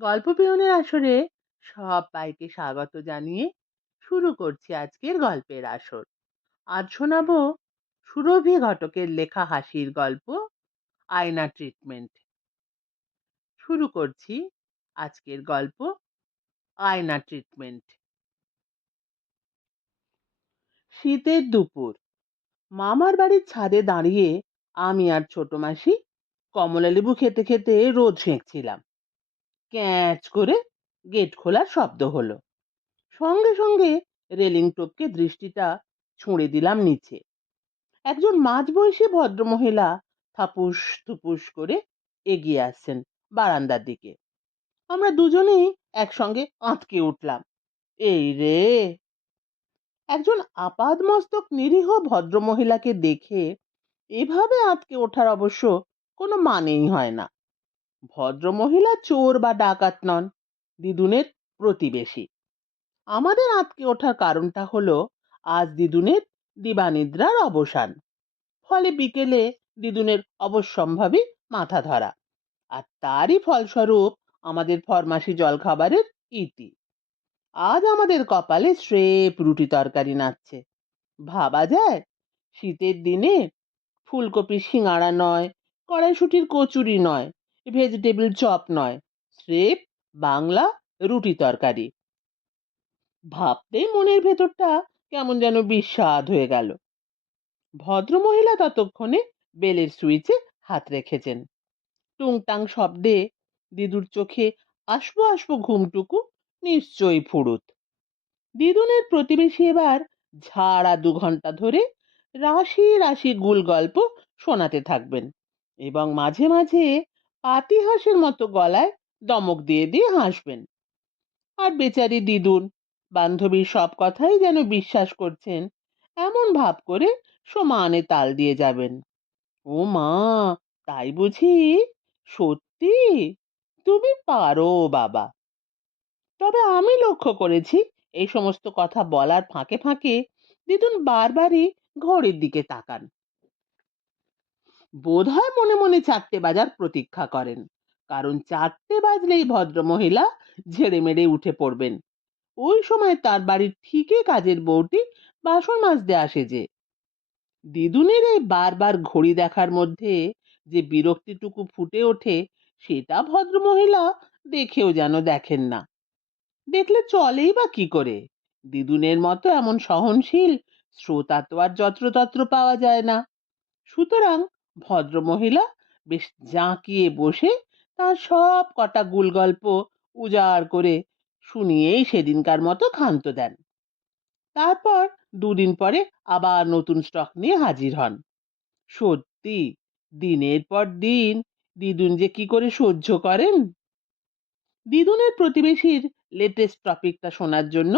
গল্প পিয়নের আসরে সবাইকে স্বাগত জানিয়ে শুরু করছি আজকের গল্পের আসর। আজ শোনাবো সুরভি ঘটকের লেখা হাসির গল্প আয়না ট্রিটমেন্ট। শুরু করছি আজকের গল্প আয়না ট্রিটমেন্ট। শীতের দুপুর, মামার বাড়ির ছাদে দাঁড়িয়ে আমি আর ছোট মাসি কমলা লেবু খেতে খেতে রোদ সেঁকছিলাম। ক্যাঁচ করে গেট খোলার শব্দ হলো। সঙ্গে সঙ্গে রেলিং টপকে দৃষ্টিটা ছুঁড়ে দিলাম নিচে। একজন মাঝবয়সী ভদ্রমহিলা থাপুস থুপুস করে এগিয়ে আসছেন বারান্দার দিকে। আমরা দুজনেই একসঙ্গে আঁতকে উঠলাম। এই রে! একজন আপাদমস্তক নিরীহ ভদ্রমহিলাকে দেখে এভাবে আঁতকে ওঠার অবশ্য কোনো মানেই হয় না। ভদ্রমহিলা চোর বা ডাকাত নন, দিদুনের প্রতিবেশী। আমাদের আঁতকে ওঠার কারণটা হলো আজ দিদুনের দিবানিদ্রার অবসান। ফলে বিকেলে দিদুনের অবশ্যম্ভাবী মাথা ধরা, আর তারই ফলস্বরূপ আমাদের ফরমাসি জলখাবারের ইতি। আজ আমাদের কপালে স্রেফ রুটি তরকারি নাচ্ছে। ভাবা যায়, শীতের দিনে ফুলকপির সিঙাড়া নয়, কড়াইশুটির কচুরি নয়, ভেজিটেবল চপ নয়, স্রেফ বাংলা রুটি তরকারি। ভাবতেই মনের ভেতরটা কেমন যেন বিস্বাদ হয়ে গেল। ভদ্রমহিলা ততক্ষণে বেলের সুইচে হাত রেখেছেন। টুংটাং শব্দে দিদুর চোখে আসবো আসবো ঘুমটুকু নিশ্চয়ই ফুরুত। দিদুনের প্রতিবেশী এবার ঝাড়া 2 ঘন্টা ধরে রাশি রাশি গুল গল্প শোনাতে থাকবেন এবং মাঝে মাঝে পাতি হাঁসের মতো গলায় দমক দিয়ে দিয়ে হাসবেন। আর বেচারি দিদুন বান্ধবীর সব কথাই যেন বিশ্বাস করছেন এমন ভাব করে সমানে তাল দিয়ে যাবেন। ও মা, তাই বুঝি? সত্যি? তুমি পারো বাবা। তবে আমি লক্ষ্য করেছি এই সমস্ত কথা বলার ফাঁকে ফাঁকে দিদুন বারবারই ঘড়ির দিকে তাকান। বোধহয় মনে মনে 4টে বাজার প্রতীক্ষা করেন, কারণ 4টে বাজলেই ভদ্রমহিলা ঝেড়ে মেরে উঠে পড়বেন। ওই সময় তার বাড়ির ঠিকই কাজের বউটি বাসন মাজতে আসে যে। দিদুনের এই বারবার ঘড়ি দেখার মধ্যে যে বিরক্তিটুকু ফুটে ওঠে, সেটা ভদ্রমহিলা দেখেও যেন দেখেন না। দেখলে চলেই বা কি করে? দিদুনের মতো এমন সহনশীল শ্রোতা তো আর যত্রতত্র পাওয়া যায় না। সুতরাং ভদ্রমহিলা বেশ জাঁকিয়ে বসে তার সব কটা গুল গল্প উজাড় করে শুনিয়েই সেদিনকার মতো ক্ষান্ত দেন। তারপর 2 দিন পরে আবার নতুন স্টক নিয়ে হাজির হন। সত্যি, দিনের পর দিন দিদুন যে কি করে সহ্য করেন। দিদুনের প্রতিবেশীর লেটেস্ট টপিকটা শোনার জন্য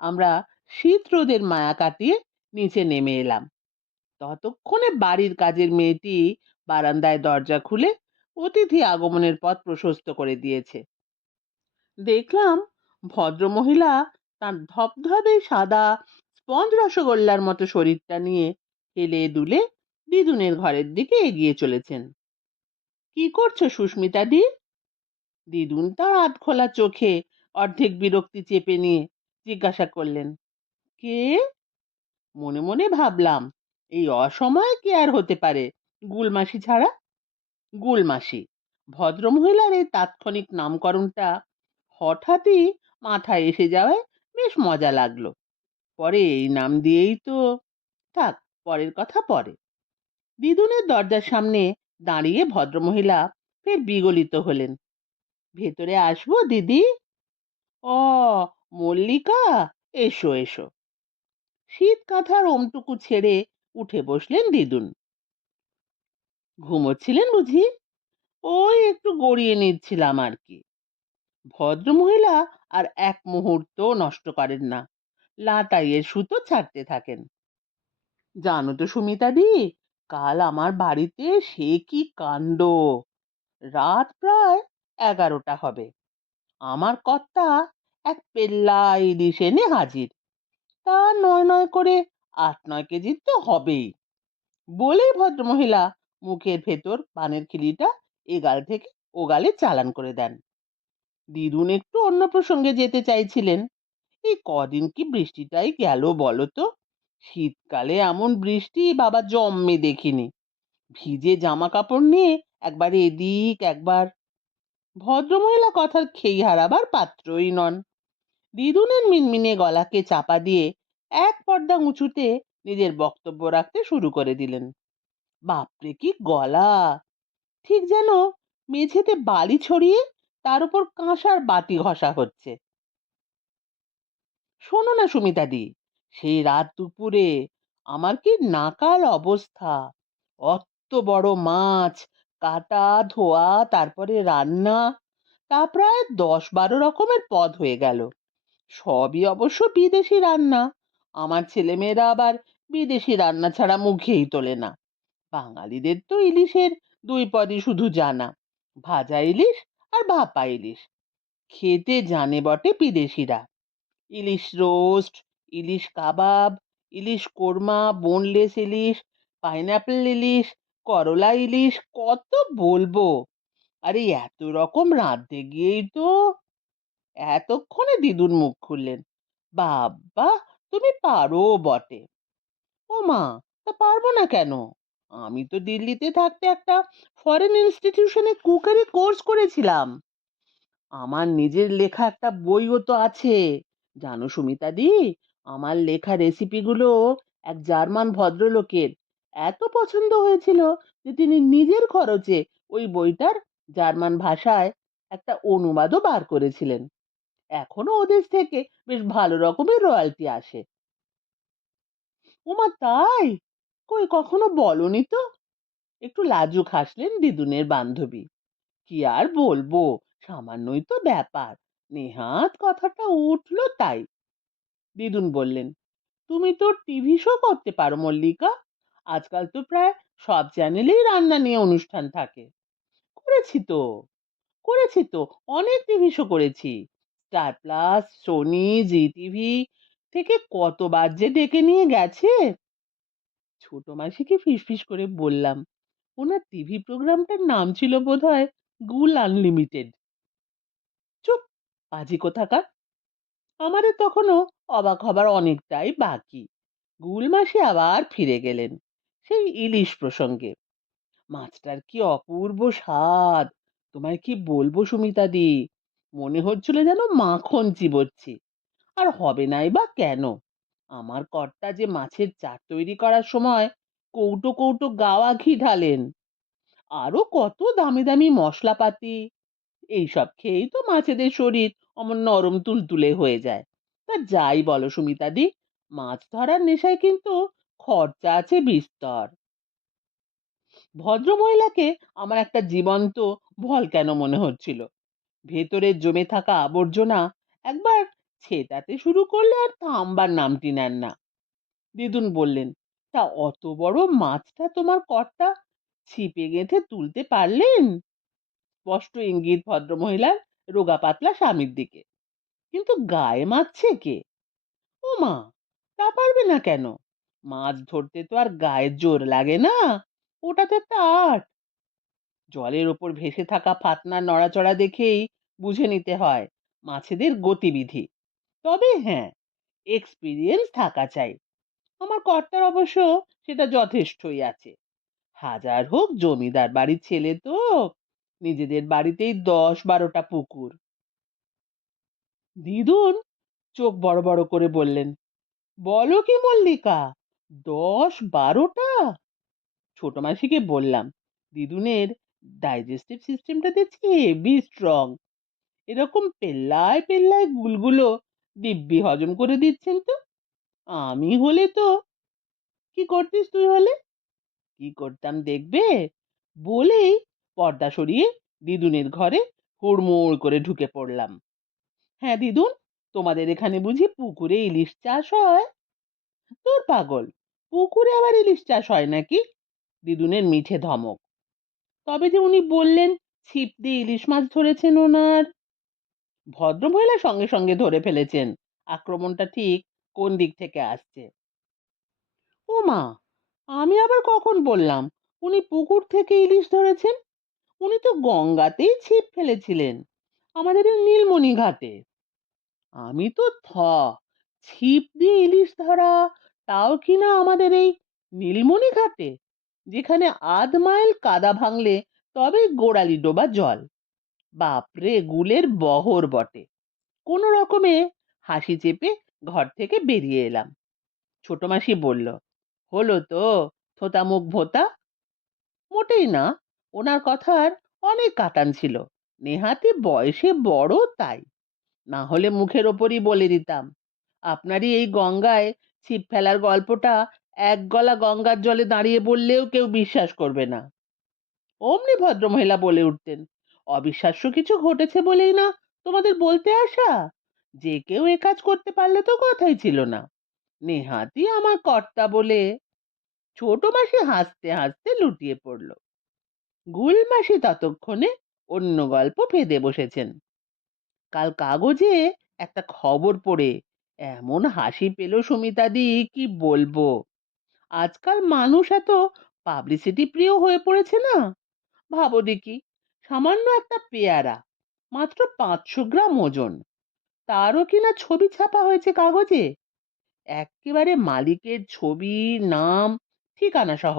আমরা শীত রোদের মায়া কাটিয়ে নিচে নেমে এলাম। ততক্ষণে বাড়ির কাজের মেয়েটি বারান্দায় দরজা খুলে অতিথি আগমনের পথ প্রশস্ত করে দিয়েছে। দেখলাম ভদ্রমহিলা তার ধবধবে সাদা স্পঞ্জ রসগোল্লার মতো শরীরটা নিয়ে হেলে দুলে দিদুনের ঘরের দিকে এগিয়ে চলেছেন। কি করছো সুস্মিতা দি? দিদুন তার আধখোলা চোখে অর্ধেক বিরক্তি চেপে নিয়ে জিজ্ঞাসা করলেন। কে? মনে মনে ভাবলাম, এই অসময়ে কে আর হতে পারে গুলমাসি ছাড়া। গুলমাসি, ভদ্রমহিলার এই তাৎক্ষণিক নামকরণটা হঠাৎই মাথায় এসে যাওয়ায় বেশ মজা লাগলো। পরে এই নাম দিয়েই তো থাক, পরের কথা পরে। দিদুনের দরজার সামনে দাঁড়িয়ে ভদ্রমহিলা ফের বিগলিত হলেন। ভেতরে আসবো দিদি? ও, মল্লিকা, এসো এসো। শীত কাঁথার ওমটুকু ছেড়ে উঠে বসলেন দিদুন। ঘুমোচ্ছিলেন বুঝি? ওই একটু গড়িয়ে নিচ্ছিলাম আর কি। ভদ্রমহিলা আর এক মুহূর্ত নষ্ট করেন না, লাটাইয়ের সুতো ছাড়তে থাকেন। জানো তো সুমিতা দি, কাল আমার বাড়িতে সে কি কাণ্ড! রাত প্রায় 11টা হবে। আমার কর্তা এক পেল্লা ইলিশ এনে হাজির। তা নয় নয় করে 8-9 কেজির তো হবেই। বলেই ভদ্রমহিলা মুখের ভেতর পানের খিলিটা এগাল থেকে ওগালে চালান করে দেন। দিদুন একটু অন্য প্রসঙ্গে যেতে চাইছিলেন। এই কদিন কি বৃষ্টিটাই গেল বলো তো, শীতকালে এমন বৃষ্টি বাবা জন্মে দেখিনি। ভিজে জামা কাপড় নিয়ে একবার এদিক একবার। ভদ্রমহিলা কথার খেই হারাবার পাত্রই নন। দিদুনের মিনমিনে গলাকে চাপা দিয়ে এক পর্দা উঁচুতে নিজের বক্তব্য রাখতে শুরু করে দিলেন। বাপরে কি গলা! ঠিক যেন মেঝেতে বালি ছড়িয়ে তার উপর কাঁসার বাটি ঘষা হচ্ছে। শোনো না সুমিতাদি, সেই রাত দুপুরে আমার কি নাকাল অবস্থা! অত বড় মাছ কাটা, ধোয়া, তারপরে রান্না, তা প্রায় 10-12 রকমের পদ হয়ে গেল। সবই অবশ্য বিদেশি রান্না। আমার ছেলেমেয়েরা আবার বিদেশি রান্না ছাড়া মুখেই তোলে না। বাঙালিদের তো ইলিশের 2 পদই শুধু জানা, ভাজা ইলিশ আর ভাপা ইলিশ। খেতে জানে বটে বিদেশিরা। ইলিশ রোস্ট, ইলিশ কাবাব, ইলিশ কোরমা, বোনলেস ইলিশ, পাইনাপেল ইলিশ, করলা ইলিশ, কত বলবো! আরে এত রকম রাঁধতে গিয়েই তো। এতক্ষণে দিদুন মুখ খুললেন। বাবা, তুমি পারো বটে। ও মা, তা পারবো না কেন? আমি তো দিল্লিতে থাকতে একটা ফরেন ইনস্টিটিউশনে কুকারি কোর্স করেছিলাম। আমার নিজের লেখা একটা বইও তো আছে। জানো সুমিতাদি, আমার লেখা রেসিপিগুলো এক জার্মান ভদ্রলোকের এত পছন্দ হয়েছিল যে তিনি নিজের খরচে ওই বইটার জার্মান ভাষায় একটা অনুবাদও বার করেছিলেন। এখনো ওদেশ থেকে বেশ ভালো রকমের রয়্যালটি আসে। ওমা তাই? কই কখনো বলনি তো। একটু লাজুক হাসলেন দিদুনের বান্ধবী। কি আর বলবো, সামান্যই তো ব্যাপার। নেহাত কথাটা উঠলো তাই। দিদুন বললেন, তুমি তো টিভি শো করতে পারো মল্লিকা। আজকাল তো প্রায় সব চ্যানেলেই রান্না নিয়ে অনুষ্ঠান থাকে। করেছি তো, করেছি তো, অনেক টিভি শো করেছি। স্টার প্লাস, সোনি, জি টিভি থেকে কতবার যে ডেকে নিয়ে গেছে। ছোট মাসিকে ফিসফিস করে বললাম, ওনার টিভি প্রোগ্রামটার নাম ছিল বোধহয় গুল আনলিমিটেড। চুপ, পাজি কোথাকার। আমাদের তখনও অবাক হবার অনেকটাই বাকি। গুল মাসি আবার ফিরে গেলেন সেই ইলিশ প্রসঙ্গে। মাছটার কি অপূর্ব স্বাদ! তোমায় কি বলবো সুমিতাদি, মনে হচ্ছিল যেন মাখন চিবোচ্ছি। আর হবে নাই বা কেন? আমার কর্তা যে মাছের চাট তৈরি করার সময় কৌটো কৌটো গাওয়া ঘি ঢালেন, আরো কত দামি দামি মশলাপাতি। এইসব খেয়েই তো মাছেদের শরীর অমন নরম তুলতুলে হয়ে যায়। তা যাই বলো সুমিতাদি, মাছ ধরার নেশায় কিন্তু খরচা আছে বিস্তর। ভদ্রমহিলাকে আমার একটা জীবন্ত ভলক্যানো মনে হচ্ছিল। ভেতরে জমে থাকা আবর্জনা একবার ছেটাতে শুরু করলে আর থামবার নামটি নেন না। দিদুন বললেন, তা অত বড় মাছটা তোমার কর্তা ছিপে গেঁথে তুলতে পারলেন? স্পষ্ট ইঙ্গিত ভদ্রমহিলার রোগা পাতলা স্বামীর দিকে। কিন্তু গায়ে মাখছে কে? ও মা, তা পারবে না কেন? মাছ ধরতে তো আর গায়ের জোর লাগে না। ওটা তো একটা আর্ট। জলের ওপর ভেসে থাকা ফাতনার নড়াচড়া দেখেই বুঝে নিতে হয় মাছেদের গতিবিধি। তবে হ্যাঁ, এক্সপিরিয়েন্স থাকা চাই। আমার কর্তার অবশ্য সেটা যথেষ্টই আছে। হাজার হোক জমিদার বাড়ির ছেলে তো, নিজেদের বাড়িতেই 10-12টা পুকুর। দিদুন চোখ বড় বড় করে বললেন, বলো কি মল্লিকা, 10-12টা? ছোট মাসিকে বললাম, দিদুনের ডাইজেস্টিভ সিস্টেমটা দেখছি হেভি স্ট্রং। এরকম পেল্লায় পেল্লায় গুলগুলো দিব্যি হজম করে দিচ্ছেন তো। আমি হলে তো। কি করতিস তুই হলে? কি করতাম দেখবে? বলেই পর্দা সরিয়ে দিদুনের ঘরে হুড়মুড় করে ঢুকে পড়লাম। হ্যাঁ দিদুন, তোমাদের এখানে বুঝি পুকুরে ইলিশ চাষ হয়? তোর পাগল, পুকুরে আবার ইলিশ চাষ হয় নাকি? দিদুনের মিঠে ধমক। তবে যে উনি বললেন ছিপ দিয়ে ইলিশ মাছ ধরেছেন ওনার। ভদ্রমহিলা সঙ্গে সঙ্গে ধরে ফেলেছেন আক্রমণটা ঠিক কোন দিক থেকে আসছে। ও মা, আমি আবার কখন বললাম উনি পুকুর থেকে ইলিশ ধরেছেন? উনি তো গঙ্গাতেই ছিপ ফেলেছিলেন। আমাদের এই নীলমণি ঘাটে। আমি তো ছিপ দিয়ে ইলিশ ধরা, তাও কিনা আমাদের এই নীলমণি ঘাটে, যেখানে আধ মাইল কাদা ভাঙলে তবে গোড়ালি ডোবা জল। বাপরে, গুলের বহর বটে। কোনো রকমে হাসি চেপে ঘর থেকে বেরিয়ে এলাম। ছোট মাসি বলল, হলো তো থোতা মুখ ভোতা? মোটেই না, ওনার কথার অনেক কাটান ছিল। নেহাতি বয়সে বড় তাই, না হলে মুখের ওপরই বলে দিতাম। আপনারই এই গঙ্গায় ছিপ ফেলার গল্পটা এক গলা গঙ্গার জলে দাঁড়িয়ে বললেও কেউ বিশ্বাস করবে না। অমনি ভদ্রমহিলা বলে উঠতেন, অবিশ্বাস্য কিছু ঘটেছে বলেই না তোমাদের বলতে আসা? যে কেউ এ কাজ করতে পারলে তো কথাই ছিল না, নেহাতি আমার কর্তা বলে। ছোট মাসি হাসতে হাসতে লুটিয়ে পড়ল। গুল মাসি ততক্ষণে অন্য গল্প ফেঁদে বসেছেন। কাল কাগজে একটা খবর পড়ে এমন হাসি পেল সুমিতাদি, কি বলবো। আজকাল মানুষ এত পাবলিসিটি প্রিয় হয়ে পড়েছে না। ভাবো দেখি, সামান্য একটা পেয়ারা, মাত্র 500 গ্রাম ওজন, তারও কিনা ছবি ছাপা হয়েছে কাগজে, একেবারে মালিকের ছবি, নাম, ঠিকানা সহ।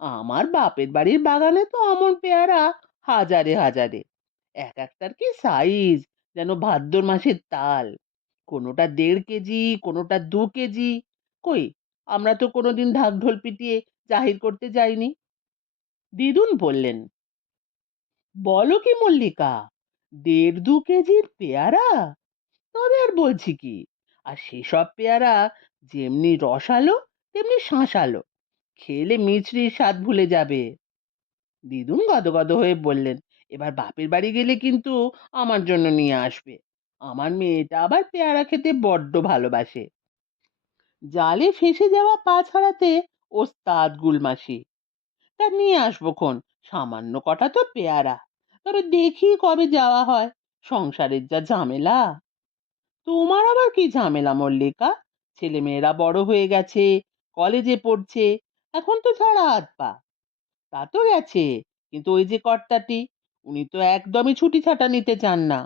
আমার বাপের বাড়ির বাগানে তো অমন পেয়ারা হাজারে হাজারে। এক একটার কি সাইজ, যেন ভাদ্র মাসের তাল। কোনোটা 1.5 কেজি, কোনোটা 2 কেজি। কই, আমরা তো কোনোদিন ঢাক ঢোল পিটিয়ে জাহির করতে যাইনি। দিদুন বললেন, বলো কি মল্লিকা, 1.5-2 কেজির পেয়ারা? তবে আর বলছি কি, আর সেসব পেয়ারা যেমনি রসালো তেমনি শাঁসালো, খেলে মিছরির স্বাদ ভুলে যাবে। দিদুন গদগদ হয়ে বললেন, এবার বাপের বাড়ি গেলে কিন্তু আমার জন্য নিয়ে আসবে। আমার মেয়েটা আবার পেয়ারা খেতে বড্ড ভালোবাসে। জালে ফেঁসে যাওয়া পা ছাড়াতে ওস্তাদ গুলমাসি। তা নিয়ে আসবো খন, সামান্য কটা তো পেয়ারা। তবে দেখি কবে যাওয়া হয়, সংসারের যা ঝামেলা। তোমার আবার কি ঝামেলা মল্লিকা? ছেলেমেয়েরা বড় হয়ে গেছে, কলেজে পড়ছে, এখন তো ছাড়া হাত পা। তা তো গেছে, কিন্তু ওই যে কর্তাটি, উনি তো একদমই ছুটি ছাটা নিতে চান না।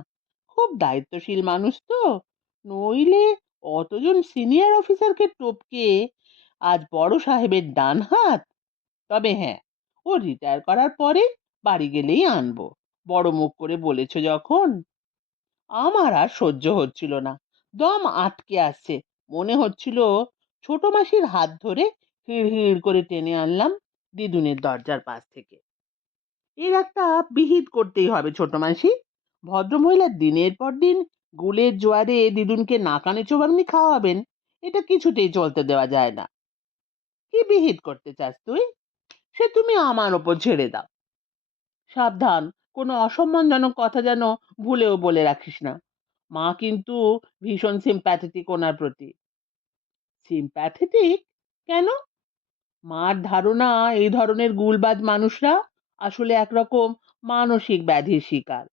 খুব দায়িত্বশীল মানুষ তো, নইলে অতজন সিনিয়র অফিসারকে টপকে আজ বড় সাহেবের ডান হাত। তবে হ্যাঁ, ও রিটায়ার করার পরে বাড়ি গেলেই আনবো, বড় মুখ করে বলেছো যখন। আমার আর সহ্য হচ্ছিল না, দম আটকে আসছে। মনে হচ্ছিল ছোট মাসির হাত ধরে হিড় হিড় করে টেনে আনলাম দিদুনের দরজার পাশ থেকে। এর একটা বিহিত করতেই হবে ছোট মাসি। ভদ্রমহিলা দিনের পর দিন গুলের জোয়ারে দিদুনকে নাকানে চোবানি খাওয়াবেন, এটা কিছুতেই চলতে দেওয়া যায় না। কি বিহিত করতে চাস তুই? সে তুমি আমার ওপর ছেড়ে দাও। সাবধান, কোনো অসম্মানজনক কথা যেন ভুলেও বলে রাখিস না। মা কিন্তু ভীষণ সিম্প্যাথেটিক ওনার প্রতি। সিম্প্যাথেটিক? কেন? মার ধারণা এই ধরনের গুলবাজ মানুষরা আসলে একরকম মানসিক ব্যাধির শিকার।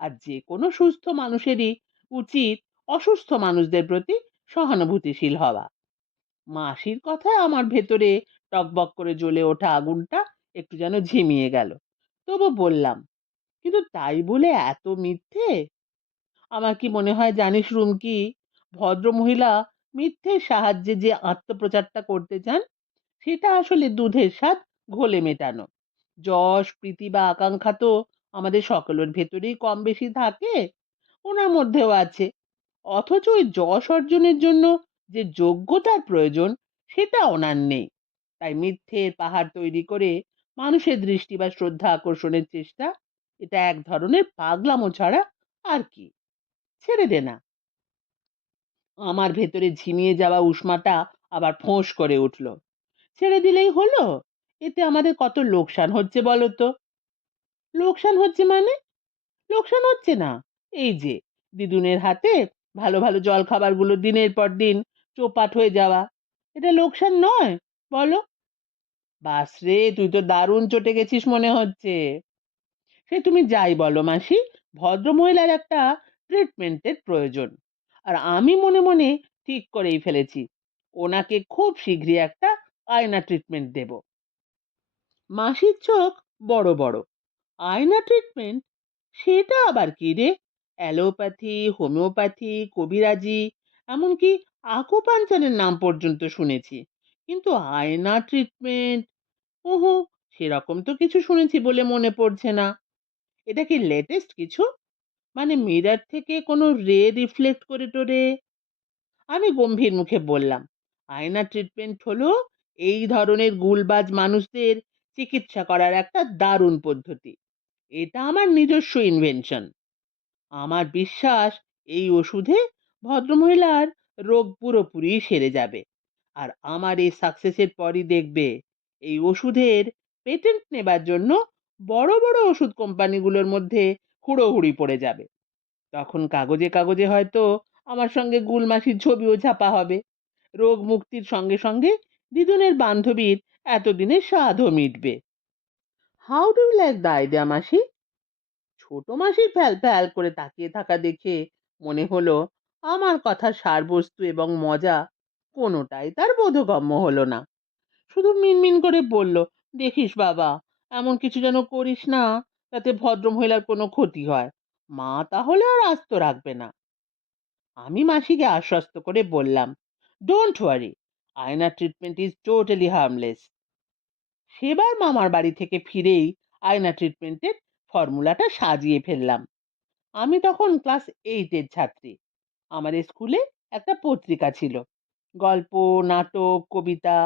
আর যে কোনো সুস্থ মানুষেরই উচিত অসুস্থ মানুষদের প্রতি সহানুভূতিশীল হওয়া। মাসির কথায় আমার ভেতরে টকবক করে জ্বলে ওঠা আগুনটা একটু যেন ঝিমিয়ে গেল। তবু বললাম, কিন্তু তাই বলে এত মিথ্যে? আমার কি মনে হয় জানিস রুমকি, ভদ্রমহিলা মিথ্যের সাহায্যে যে আত্মপ্রচারটা করতে চান, সেটা আসলে দুধের স্বাদ ঘোলে মেটানো। যশ, প্রীতি বা আকাঙ্ক্ষা তো আমাদের সকলের ভেতরেই কম বেশি থাকে, ওনার মধ্যেও আছে। অথচ ওই যশ অর্জনের জন্য যে যোগ্যতার প্রয়োজন, সেটা ওনার নেই। তাই মিথ্যের পাহাড় তৈরি করে মানুষের দৃষ্টি বা শ্রদ্ধা আকর্ষণের চেষ্টা, এটা এক ধরনের পাগলামো ছাড়া আর কি। ছেড়ে দে না। আমার ভেতরে ঝিমিয়ে যাওয়া উষ্মাটা আবার ফোঁস করে উঠল। ছেড়ে দিলেই হলো? এতে আমাদের কত লোকসান হচ্ছে বলো তো? লোকসান হচ্ছে মানে? লোকসান হচ্ছে না, এই যে দিদুনের হাতে ভালো ভালো জল খাবারগুলো দিনের পর দিন চোপাট হয়ে যাওয়া, এটা লোকসান নয় বলো? বাস রে, তুই তো দারুণ চটে গেছিস মনে হচ্ছে। সে তুমি যাই বলো মাসি, ভদ্রমহিলার একটা ট্রিটমেন্টের প্রয়োজন। আর আমি মনে মনে ঠিক করেই ফেলেছি, ওনাকে খুব শীঘ্রই একটা আয়না ট্রিটমেন্ট দেব। মাসির চোখ বড় বড়। আয়না ট্রিটমেন্ট? সেটা আবার কি রে? অ্যালোপ্যাথি, হোমিওপ্যাথি, কবিরাজি, এমনকি আকুপাঞ্চারের নাম পর্যন্ত শুনেছি। কিন্তু আয়না ট্রিটমেন্ট, ওহো, সেরকম তো কিছু শুনেছি বলে মনে পড়ছে না। এটা কি লেটেস্ট কিছু? মানে মিরর থেকে কোনো রে রিফ্লেক্ট করে টোরে? আমি গম্ভীর মুখে বললাম, আয়না ট্রিটমেন্ট হলো এই ধরনের গুলবাজ মানুষদের চিকিৎসা করার একটা দারুণ পদ্ধতি। এটা আমার নিজস্ব ইনভেনশন। আমার বিশ্বাস এই ওষুধে ভদ্রমহিলার রোগ পুরোপুরি সেরে যাবে। আর আমার এই সাকসেসের পরই দেখবে এই ওষুধের পেটেন্ট নেবার জন্য বড় বড় ওষুধ কোম্পানিগুলোর মধ্যে হুড়োহুড়ি পড়ে যাবে। তখন কাগজে কাগজে হয়তো আমার সঙ্গে গুলমাসির ছবিও ছাপা হবে। রোগ মুক্তির সঙ্গে সঙ্গে দিদুনের বান্ধবীর এতদিনের স্বাদও মিটবে। How do you like the idea, মাসি? ছোট মাসির ফ্যাল ফ্যাল করে তাকিয়ে থাকা দেখে মনে হলো আমার কথার সারবস্তু এবং মজা কোনোটাই তার বোধগম্য হলো না। শুধু মিনমিন করে বলল, দেখিস বাবা, এমন কিছু যেন করিস না যাতে ভদ্রমহিলার কোনো ক্ষতি হয়। মা তাহলে আর আস্ত রাখবে না। আমি মাসিকে আশ্বস্ত করে বললাম, ডোন্ট ওয়ারি, আয়না ট্রিটমেন্ট ইজ টোটালি হার্মলেস। সেবার মামার বাড়ি থেকে ফিরেই আয়না ট্রিটমেন্টের ফর্মুলাটা সাজিয়ে ফেললাম। আমি তখন ক্লাস 8-এর ছাত্রী। আমাদের স্কুলে একটা পত্রিকা ছিল। গল্প, নাটক, কবিতা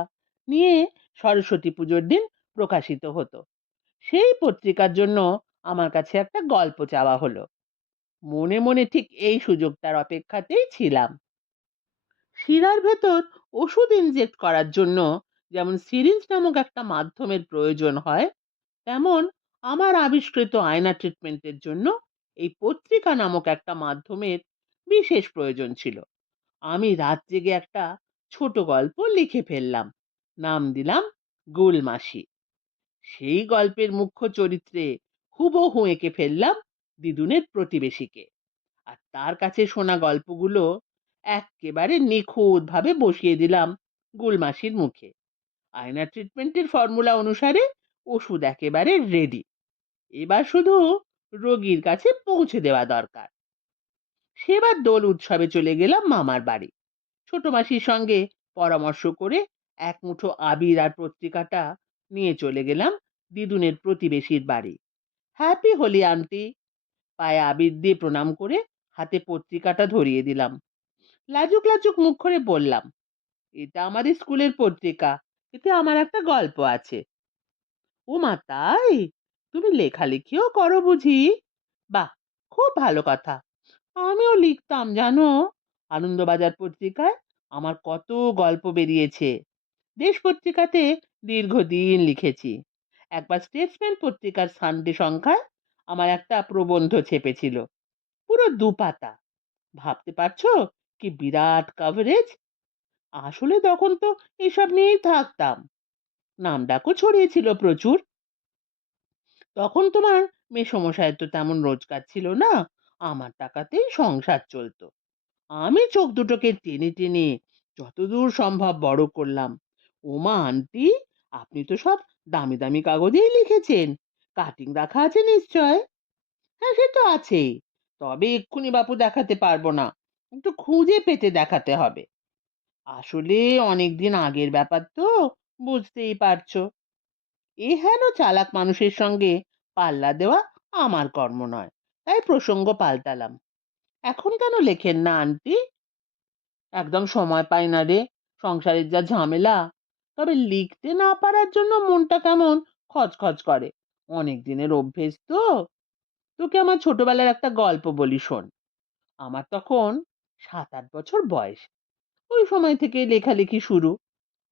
নিয়ে সরস্বতী পুজোর দিন প্রকাশিত হতো। সেই পত্রিকার জন্য আমার কাছে একটা গল্প চাওয়া হলো। মনে মনে ঠিক এই সুযোগটার অপেক্ষাতেই ছিলাম। শিরার ভেতর ওষুধ ইনজেক্ট করার জন্য যেমন সিরিঞ্জ নামক একটা মাধ্যমের প্রয়োজন হয়, তেমন আমার আবিষ্কৃত আয়না ট্রিটমেন্টের জন্য এই পত্রিকা নামক একটা মাধ্যমের বিশেষ প্রয়োজন ছিল। আমি রাত জেগে একটা ছোট গল্প লিখে ফেললাম। নাম দিলাম গুলমাসি। সেই গল্পের মুখ্য চরিত্রে হুবহু এঁকে ফেললাম দিদুনের প্রতিবেশীকে। আর তার কাছে শোনা গল্পগুলো এক্কেবারে নিখুঁত ভাবে বসিয়ে দিলাম গুলমাসির মুখে। আয়না ট্রিটমেন্টের ফর্মুলা অনুসারে ওষুধ একেবারে রেডি। এবার শুধু রোগীর কাছে পৌঁছে দেওয়া দরকার। সেবার দোল উৎসবে চলে গেলাম মামার বাড়ি। ছোট মাসির সঙ্গে পরামর্শ করে এক মুঠো আবির আর পত্রিকাটা নিয়ে চলে গেলাম দিদুনের প্রতিবেশীর বাড়ি। Happy Holi aunty. পায়ে আবির দিয়ে প্রণাম করে হাতে পত্রিকাটা ধরিয়ে দিলাম। লাজুক লাজুক মুখ করে বললাম, এটা আমাদের স্কুলের পত্রিকা, এতে আমার একটা গল্প আছে। ও মা, তাই? তুমি লেখালেখিও করো বুঝি? বাহ, খুব ভালো কথা। আমিও লিখতাম জানো। আনন্দবাজার পত্রিকায় আমার কত গল্প বেরিয়েছে। দেশ পত্রিকাতে দীর্ঘদিন লিখেছি। একবার স্টেটসম্যান পত্রিকার সানডে সংখ্যায় আমার একটা প্রবন্ধ ছেপেছিল, পুরো দুপাতা। ভাবতে পারছো কি বিরাট কভারেজ! আসলে তখন তো এসব নিয়েই থাকতাম। নামডাকও ছড়িয়েছিল প্রচুর। তখন তোমার মেসমশায়ের তো তেমন রোজগার ছিল না, আমার টাকাতেই সংসার চলতো। আমি চোখ দুটোকে টেনে টেনে যতদূর সম্ভব বড় করলাম। ওমা আন্টি, আপনি তো সব দামি দামি কাগজেই লিখেছেন, কাটিং রাখা আছে নিশ্চয়? হ্যাঁ, সে তো আছেই, তবে এক্ষুনি বাপু দেখাতে পারবো না, একটু খুঁজে পেতে দেখাতে হবে। আসলে অনেক দিন আগের ব্যাপার তো, বুঝতেই পারছো। এ হেন চালাক মানুষের সঙ্গে পাল্লা দেওয়া আমার কর্ম নয়, তাই প্রসঙ্গ পাল্টালাম। এখন কেন লেখেন না আন্টি? একদম সময় পাই না রে, সংসারের যা ঝামেলা। তবে লিখতে না পারার জন্য মনটা কেমন খচখচ করে। অনেক দিনের অভ্যেস তো। তোকে আমার ছোটবেলার একটা গল্প বলি, শোন। আমার তখন 7-8 বছর বয়স। ওই সময় থেকে লেখালেখি শুরু।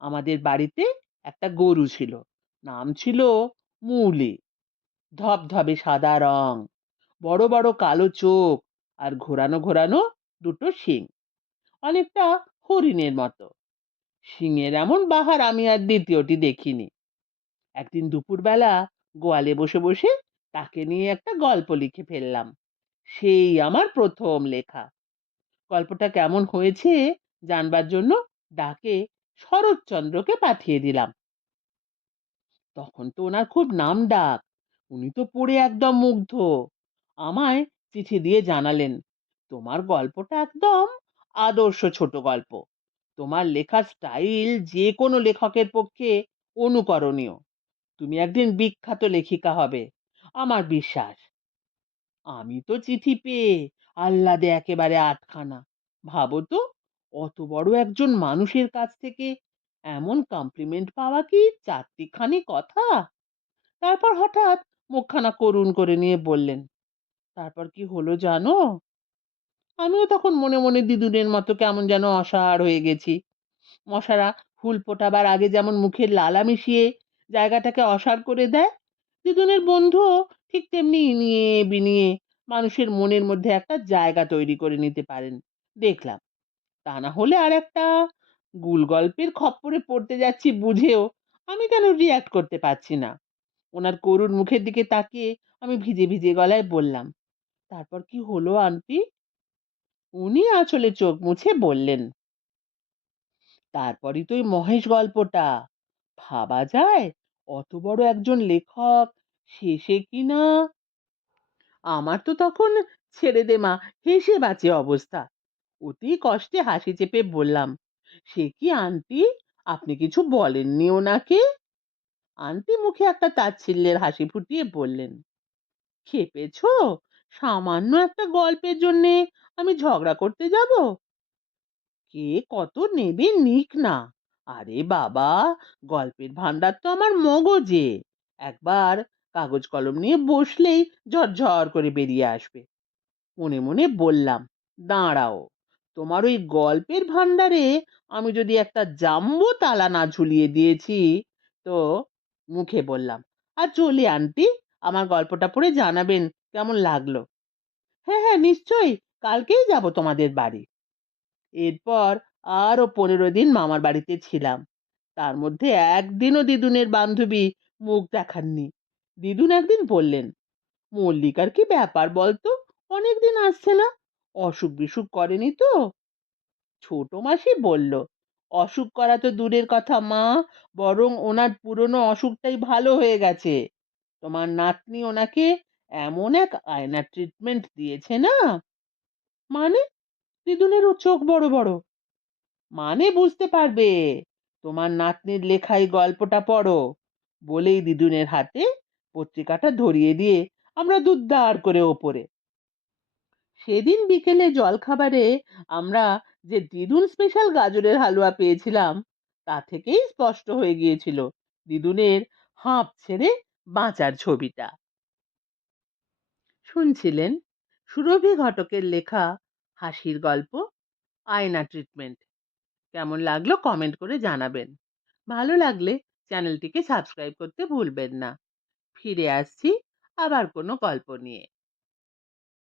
আমাদের বাড়িতে একটা গরু ছিল, নাম ছিল মৌলি। ধবধবে সাদা রং, বড় বড় কালো চোখ, আর ঘোরানো ঘোরানো দুটো শিং, অনেকটা হরিণের মতো। সিংহের এমন বাহার আমি আর দ্বিতীয়টি দেখিনি। একদিন দুপুরবেলা গোয়ালে বসে বসে তাকে নিয়ে একটা গল্প লিখে ফেললাম। সেই আমার প্রথম লেখা। গল্পটা কেমন হয়েছে জানবার জন্য ডাকে শরৎচন্দ্রকে পাঠিয়ে দিলাম। তখন তো ওনার খুব নাম ডাক। উনি তো পড়ে একদম মুগ্ধ। আমায় চিঠি দিয়ে জানালেন, তোমার গল্পটা একদম আদর্শ ছোট গল্প। তোমার লেখার স্টাইল যে কোনো লেখকের পক্ষে অনুকরণীয়। তুমি একদিন বিখ্যাত লেখিকা হবে, আমার বিশ্বাস। আমি তো চিঠি পেয়ে আহ্লাদে একেবারে আটখানা। ভাবো তো, অত বড় একজন মানুষের কাছ থেকে এমন কমপ্লিমেন্ট পাওয়া কি চারটিখানি কথা? তারপর হঠাৎ মুখখানা করুণ করে নিয়ে বললেন, তারপর কি হলো জানো? আমিও তখন মনে মনে দিদুনের মতো কেমন যেন অসাড় হয়ে গেছি। মশারা ফুল ফোটাবার আগে যেমন মুখের লালা মিশিয়ে জায়গাটাকে অসাড় করে দেয়, দিদুনের বন্ধুও ঠিক তেমনি ইনিয়ে বিনিয়ে মানুষের মনের মধ্যে একটা জায়গা তৈরি করে নিতে পারেন দেখলাম। তা না হলে আর একটা গুল গল্পের খপ্পরে পড়তে যাচ্ছি বুঝেও আমি কেন রিয়াক্ট করতে পারছি না? ওনার করুণ মুখের দিকে তাকিয়ে আমি ভিজে ভিজে গলায় বললাম, তারপর কি হলো আন্টি? উনি আঁচলে চোখ মুছে বললেন, তারপরই তো ওই মহেশ গল্পটা। ভাবা যায় অত বড় একজন লেখক শেষে কিনা। আমার তো তখন ছেড়ে দে মা, হেসে বাঁচে অবস্থা। অতি কষ্টে হাসি চেপে বললাম, সে কি আন্টি, আপনি কিছু বলেননি ওনাকে? আন্টি মুখে একটা তাচ্ছিল্যের হাসি ফুটিয়ে বললেন, খেপেছো? সামান্য একটা গল্পের জন্যে আমি ঝগড়া করতে যাব? কে কত নেবে নিক না। আরে বাবা, গল্পের ভান্ডার তো আমার মগজে। একবার কাগজ কলম নিয়ে বসলেই ঝরঝর করে বেরিয়ে আসবে। মনে মনে বললাম, দাঁড়াও, তোমার ওই গল্পের ভান্ডারে আমি যদি একটা জাম্বো তালা না ঝুলিয়ে দিয়েছি তো। মুখে বললাম, আর চলি আন্টি, আমার গল্পটা পড়ে জানাবেন কেমন লাগলো। হ্যাঁ হ্যাঁ, নিশ্চয়ই, কালকেই যাব তোমাদের বাড়ি। এরপর আরো 15 দিন মামার বাড়িতে ছিলাম। তার মধ্যে একদিনও দিদুনের বান্ধবী মুখ দেখাননি। দিদুন একদিন বললেন, মল্লিকার কি ব্যাপার বলতো, অনেকদিন আসছে না, অসুখ বিসুখ করেনি তো? ছোট মাসি বলল, অসুখ করা তো দূরের কথা মা, বরং ওনার পুরনো অসুখটাই ভালো হয়ে গেছে। তোমার নাতনি ওনাকে এমন এক আয়না ট্রিটমেন্ট দিয়েছে না। মানে? দিদুনেরও চোখ বড় বড়। মানে বুঝতে পারবে, তোমার নাতনির লেখা এই গল্পটা পড়ো, বলেই দিদুনের হাতে পত্রিকাটা ধরিয়ে দিয়ে আমরা দুধদার করে ওপরে। সেদিন বিকেলে জলখাবারে আমরা যে দিদুন স্পেশাল গাজরের হালুয়া পেয়েছিলাম, তা থেকেই স্পষ্ট হয়ে গিয়েছিল দিদুনের হাঁপ ছেড়ে বাঁচার ছবিটা। শুনছিলেন সুরভি ঘটকের লেখা হাসির গল্প আয়না ট্রিটমেন্ট। কেমন লাগলো কমেন্ট করে জানাবেন। ভালো লাগলে চ্যানেলটিকে সাবস্ক্রাইব করতে ভুলবেন না। ফিরে আসছি আবার কোনো গল্প নিয়ে।